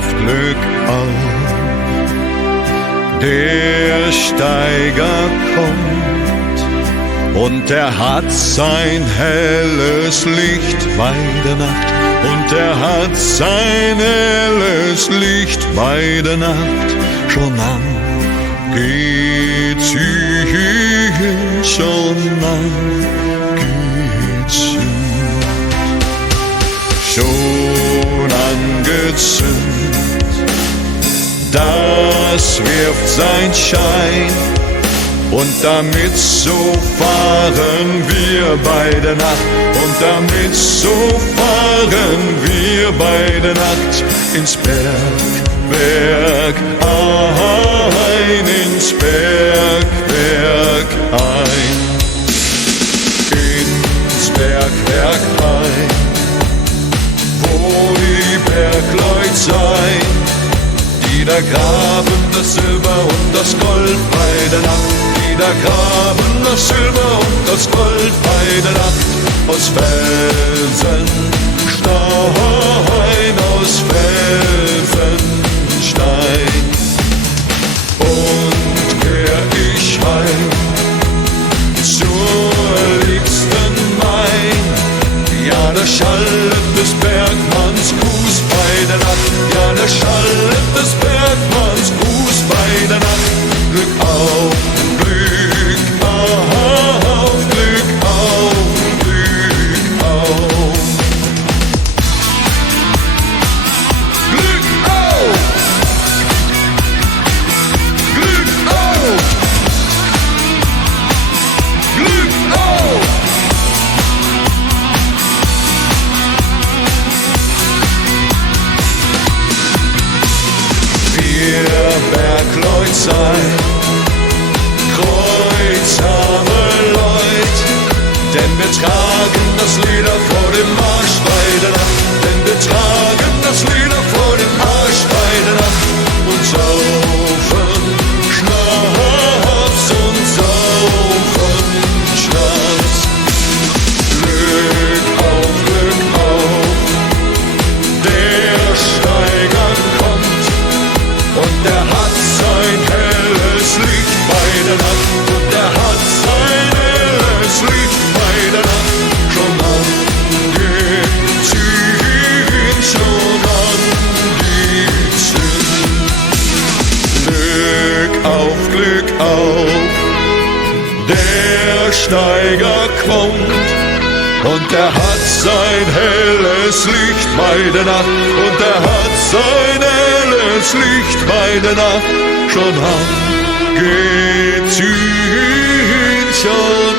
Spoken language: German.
auf Glück auf. Der Steiger kommt und er hat sein helles Licht bei der Nacht. Und er hat sein helles Licht bei der Nacht. Schon lang geht's hin, schon lang geht's hin. Schon angezündet, das wirft sein Schein. Und damit so fahren wir bei der Nacht. Und damit so fahren wir bei der Nacht ins Bergwerk ein, ins Bergwerk ein, ins Bergwerk ein, wo die Bergleut sein, die da graben das Silber und das Gold bei der Nacht. Da graben das Silber und das Gold bei der Nacht aus Felsenstein, aus Felsenstein. Und kehr ich heim zur liebsten mein, ja, da schallet des Bergmanns Gruß bei der Nacht, ja, da schallet des Bergmanns Gruß bei der Nacht. Glück auf, Glück auf, Glück auf, Glück auf. Glück auf! Glück auf! Glück auf! Wir Bergleut sein, kreutsame Leut, denn wir tragen das Leder vor dem Marsch bei der Nacht, denn wir tragen das Leder vor dem Marsch bei der Nacht und saufen Schnaps und saufen Schnaps. Glück auf, der Steiger kommt und er hat sein helles Licht bei der Nacht. Und er hat sein helles Licht bei der Nacht. Schon an geht's hin, schon an geht's hin. Glück auf, der Steiger kommt. Und er hat sein helles Licht bei der Nacht. Und er hat sein helles Licht bei der Nacht. Schon an geht's hin, schon